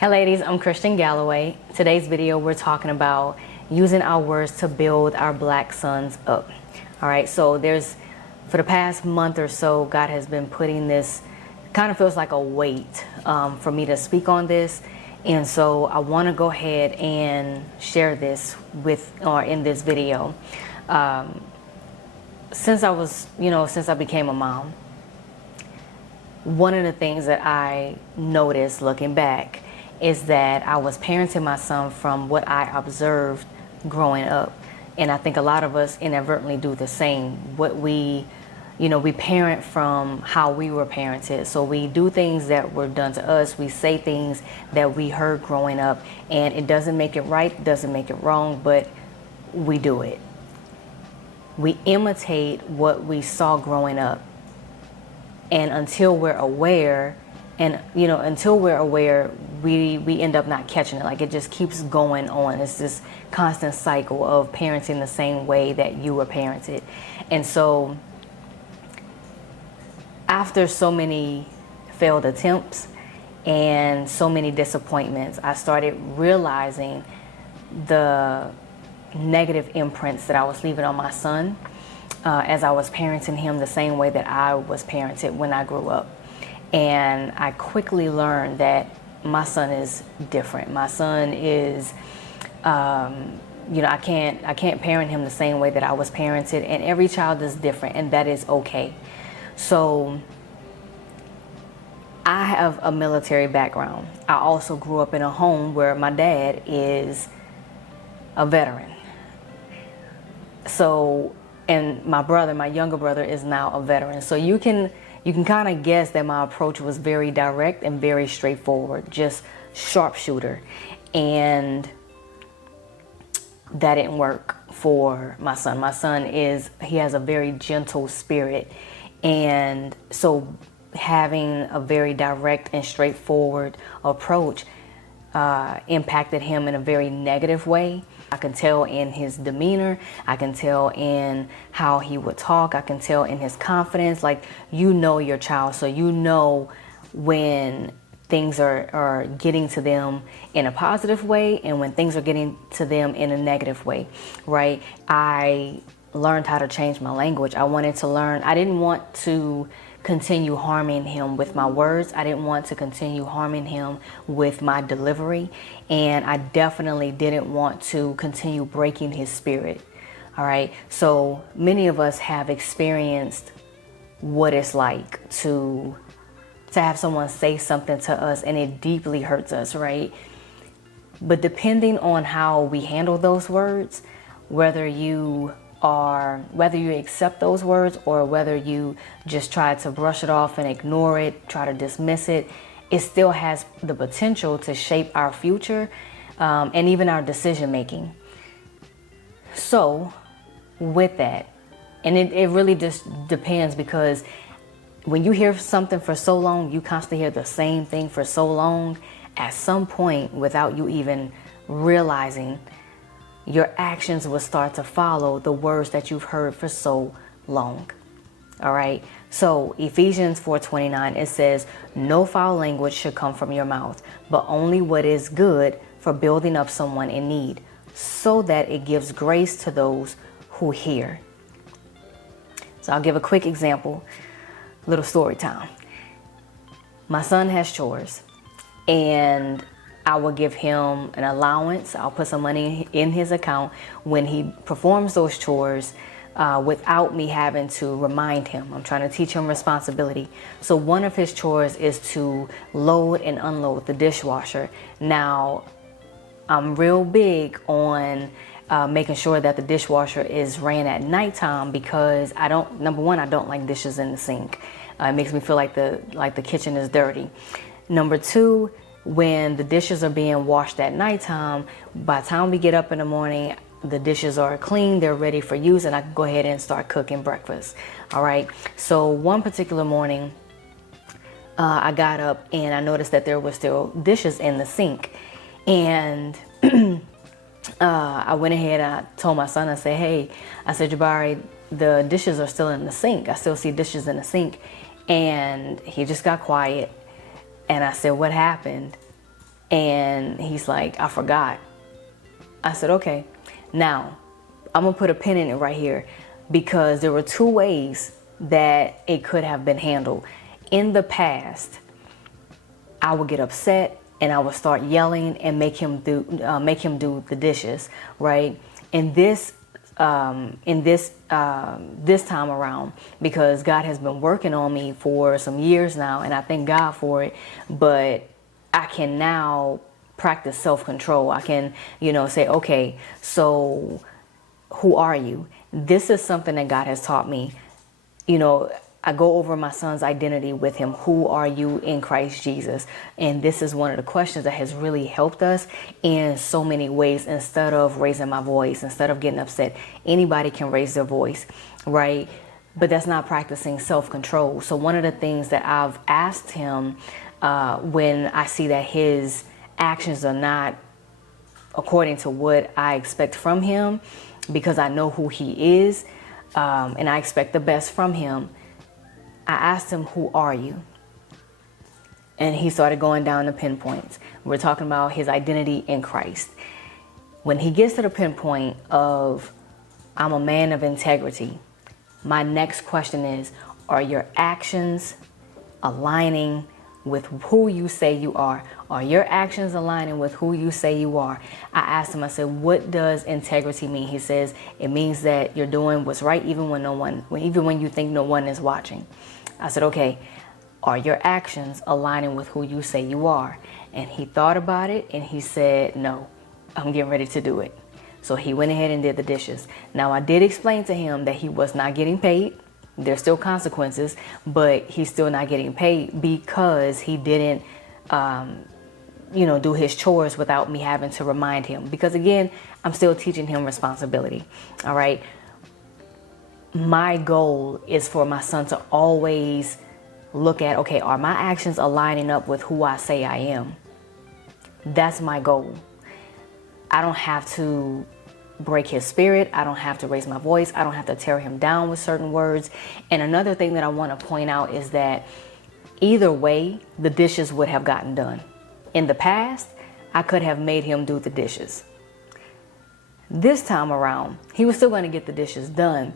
Hey ladies, I'm Christian Galloway. Today's video we're talking about using our words to build our black sons up. All right, so for the past month or so, God has been putting this, kind of feels like a weight for me to speak on this. And so I want to go ahead and share this in this video. Since I became a mom, one of the things that I noticed looking back is that I was parenting my son from what I observed growing up. And I think a lot of us inadvertently do the same. We parent from how we were parented. So we do things that were done to us. We say things that we heard growing up, and it doesn't make it right, doesn't make it wrong, but we do it. We imitate what we saw growing up. And until we're aware, we end up not catching it. Like, it just keeps going on. It's this constant cycle of parenting the same way that you were parented. And so after so many failed attempts and so many disappointments, I started realizing the negative imprints that I was leaving on my son as I was parenting him the same way that I was parented when I grew up. And I quickly learned that my son is different. My son is, I can't parent him the same way that I was parented, and every child is different, and that is okay. So I have a military background. I also grew up in a home where my dad is a veteran. So, and my younger brother is now a veteran. So you can kind of guess that my approach was very direct and very straightforward, just sharpshooter. And that didn't work for my son. My son he has a very gentle spirit. And so having a very direct and straightforward approach impacted him in a very negative way. I can tell in his demeanor, I can tell in how he would talk, I can tell in his confidence. Like, you know your child, so you know when things are getting to them in a positive way and when things are getting to them in a negative way, right? I learned how to change my language. I didn't want to continue harming him with my words. I didn't want to continue harming him with my delivery. And I definitely didn't want to continue breaking his spirit. All right. So many of us have experienced what it's like to have someone say something to us and it deeply hurts us, right? But depending on how we handle those words, whether you accept those words or whether you just try to brush it off and ignore it, try to dismiss it, it still has the potential to shape our future and even our decision making. So with that, and it really just depends, because when you hear something for so long, you constantly hear the same thing for so long, at some point, without you even realizing, your actions will start to follow the words that you've heard for so long. All right. So Ephesians 4:29, it says, "No foul language should come from your mouth, but only what is good for building up someone in need, so that it gives grace to those who hear." So I'll give a quick example, little story time. My son has chores, and I will give him an allowance. I'll put some money in his account when he performs those chores without me having to remind him. I'm trying to teach him responsibility. So one of his chores is to load and unload the dishwasher. Now, I'm real big on making sure that the dishwasher is ran at nighttime, because number one, I don't like dishes in the sink. It makes me feel like the kitchen is dirty. Number two, when the dishes are being washed at nighttime, by the time we get up in the morning, the dishes are clean, they're ready for use, and I can go ahead and start cooking breakfast. All right. So one particular morning, I got up and I noticed that there were still dishes in the sink. And I went ahead and I told my son, I said, "Hey," I said, "Jabari, the dishes are still in the sink. I still see dishes in the sink." And he just got quiet. And I said, "What happened?" And he's like, I forgot. I said, okay. Now, I'm going to put a pin in it right here, because there were two ways that it could have been handled. In the past, I would get upset and I would start yelling and make him do the dishes, right? And this this time around, because God has been working on me for some years now, and I thank God for it, but I can now practice self-control. I can, say, okay, so who are you? This is something that God has taught me. I go over my son's identity with him. Who are you in Christ Jesus? And this is one of the questions that has really helped us in so many ways. Instead of raising my voice, instead of getting upset, anybody can raise their voice, right? But that's not practicing self-control. So one of the things that I've asked him when I see that his actions are not according to what I expect from him, because I know who he is, and I expect the best from him, I asked him, who are you? And he started going down the pinpoints. We're talking about his identity in Christ. When he gets to the pinpoint of, I'm a man of integrity, my next question is, are your actions aligning with who you say you are? Are your actions aligning with who you say you are? I asked him, I said, what does integrity mean? He says, it means that you're doing what's right even when you think no one is watching. I said, okay, are your actions aligning with who you say you are? And he thought about it and he said, no, I'm getting ready to do it. So he went ahead and did the dishes. Now, I did explain to him that he was not getting paid. There's still consequences, but he's still not getting paid because he didn't, do his chores without me having to remind him. Because again, I'm still teaching him responsibility. All right. My goal is for my son to always look at, okay, are my actions aligning up with who I say I am? That's my goal. I don't have to break his spirit. I don't have to raise my voice. I don't have to tear him down with certain words. And another thing that I want to point out is that either way, the dishes would have gotten done. In the past, I could have made him do the dishes. This time around, he was still going to get the dishes done.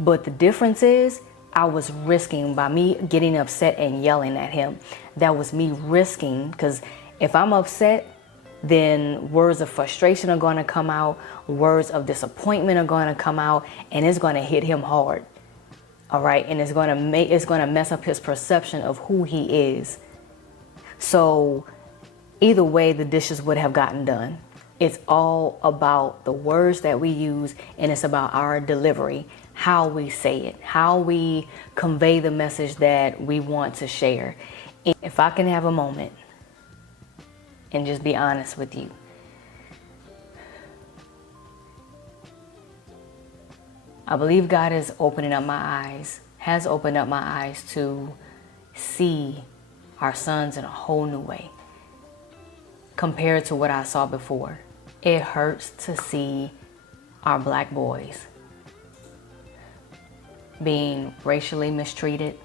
But the difference is, I was risking by me getting upset and yelling at him. That was me risking, because if I'm upset, then words of frustration are going to come out, words of disappointment are going to come out, and it's going to hit him hard. All right, and it's going to mess up his perception of who he is. So either way, the dishes would have gotten done. It's all about the words that we use, and it's about our delivery, how we say it, how we convey the message that we want to share. If I can have a moment and just be honest with you, I believe God is opening up my eyes, has opened up my eyes to see our sons in a whole new way compared to what I saw before. It hurts to see our black boys being racially mistreated,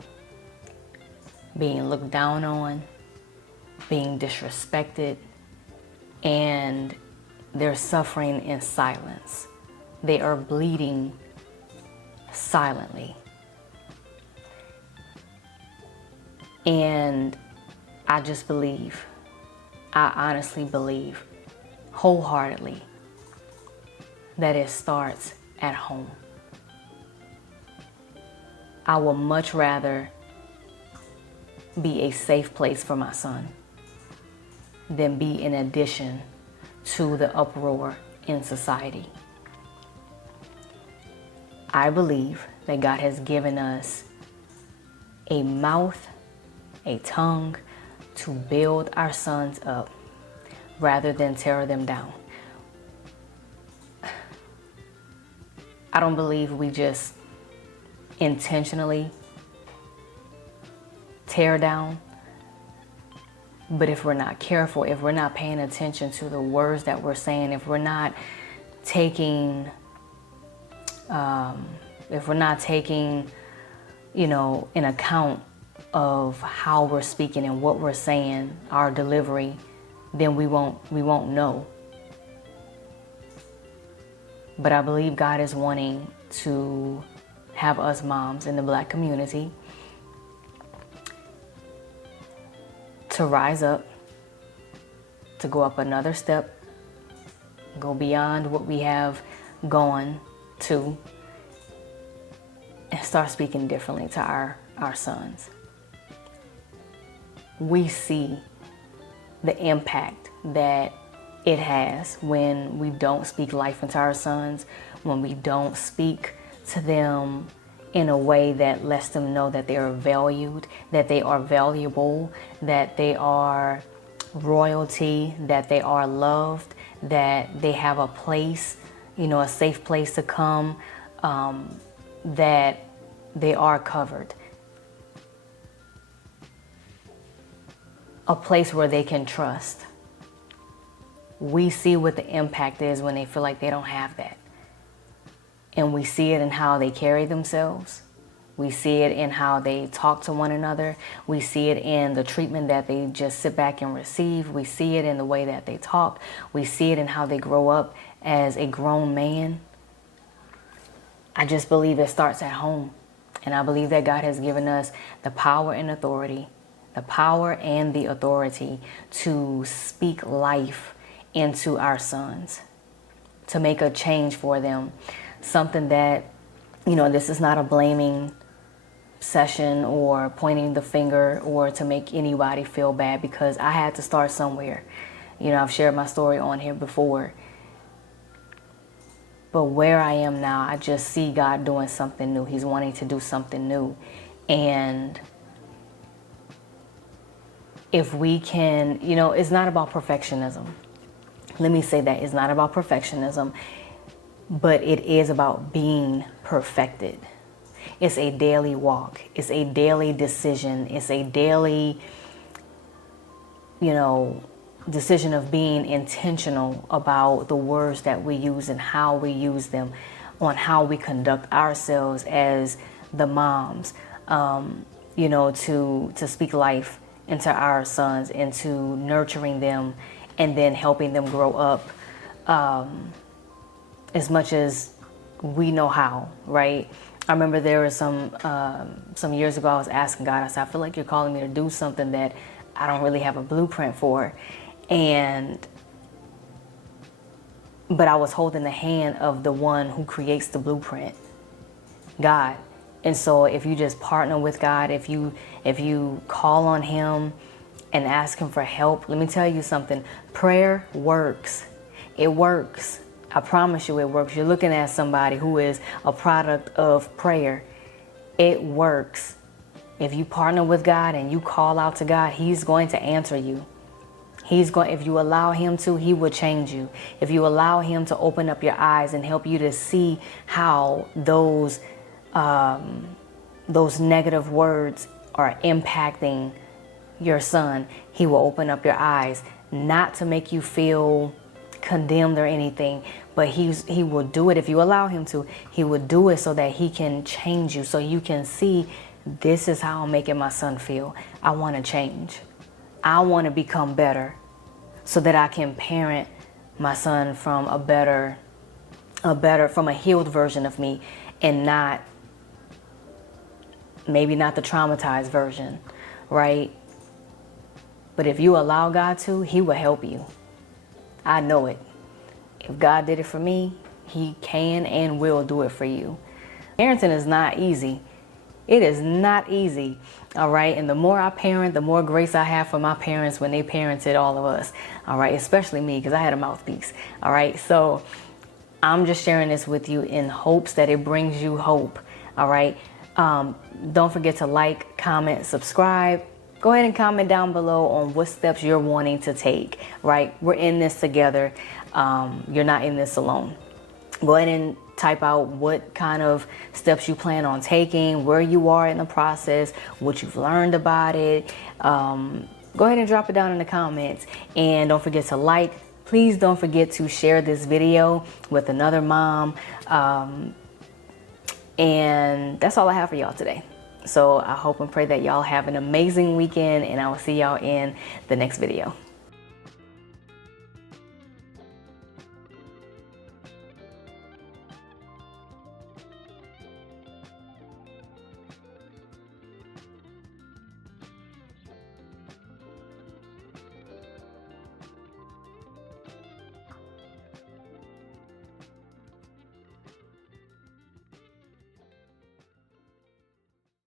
being looked down on, being disrespected, and they're suffering in silence. They are bleeding silently. And I just believe, I honestly believe, wholeheartedly, that it starts at home. I would much rather be a safe place for my son than be an addition to the uproar in society. I believe that God has given us a mouth, a tongue to build our sons up rather than tear them down. I don't believe we just intentionally tear down, but if we're not careful, if we're not paying attention to the words that we're saying, if we're not taking in account of how we're speaking and what we're saying, our delivery, then we won't know. But I believe God is wanting to have us moms in the Black community to rise up, to go up another step, go beyond what we have gone to, and start speaking differently to our sons. We see the impact that it has when we don't speak life into our sons, when we don't speak to them in a way that lets them know that they are valued, that they are valuable, that they are royalty, that they are loved, that they have a place, a safe place to come, that they are covered. A place where they can trust. We see what the impact is when they feel like they don't have that. And we see it in how they carry themselves. We see it in how they talk to one another. We see it in the treatment that they just sit back and receive. We see it in the way that they talk. We see it in how they grow up as a grown man. I just believe it starts at home. And I believe that God has given us the power and authority, to speak life into our sons, to make a change for them. Something that, this is not a blaming session or pointing the finger or to make anybody feel bad, because I had to start somewhere. I've shared my story on here before. But where I am now, I just see God doing something new. He's wanting to do something new. And if we can, it's not about perfectionism. Let me say that. It's not about perfectionism, but it is about being perfected. It's a daily walk. It's a daily decision. It's a daily, decision of being intentional about the words that we use and how we use them, on how we conduct ourselves as the moms, to speak life into our sons, into nurturing them and then helping them grow up as much as we know how, right? I remember there was some years ago I was asking God, I said, I feel like you're calling me to do something that I don't really have a blueprint for. But I was holding the hand of the one who creates the blueprint, God. And so if you just partner with God, if you call on him and ask him for help, let me tell you something. Prayer works. It works. I promise you it works. You're looking at somebody who is a product of prayer. It works. If you partner with God and you call out to God, he's going to answer you. If you allow him to, he will change you. If you allow him to open up your eyes and help you to see how those negative words are impacting your son, he will open up your eyes, not to make you feel condemned or anything, but he will do it. If you allow him to, he will do it so that he can change you, so you can see, this is how I'm making my son feel. I want to change. I want to become better so that I can parent my son from from a healed version of me, and maybe not the traumatized version, right? But if you allow God to, he will help you. I know it. If God did it for me, he can and will do it for you. Parenting is not easy. It is not easy, all right? And the more I parent, the more grace I have for my parents when they parented all of us, all right? Especially me, because I had a mouthpiece, all right? So I'm just sharing this with you in hopes that it brings you hope, all right? Don't forget to like, comment, subscribe. Go ahead and comment down below on what steps you're wanting to take, right? We're in this together. You're not in this alone. Go ahead and type out what kind of steps you plan on taking, where you are in the process, what you've learned about it. Go ahead and drop it down in the comments. And don't forget to like. Please don't forget to share this video with another mom. And that's all I have for y'all today. So I hope and pray that y'all have an amazing weekend, and I will see y'all in the next video.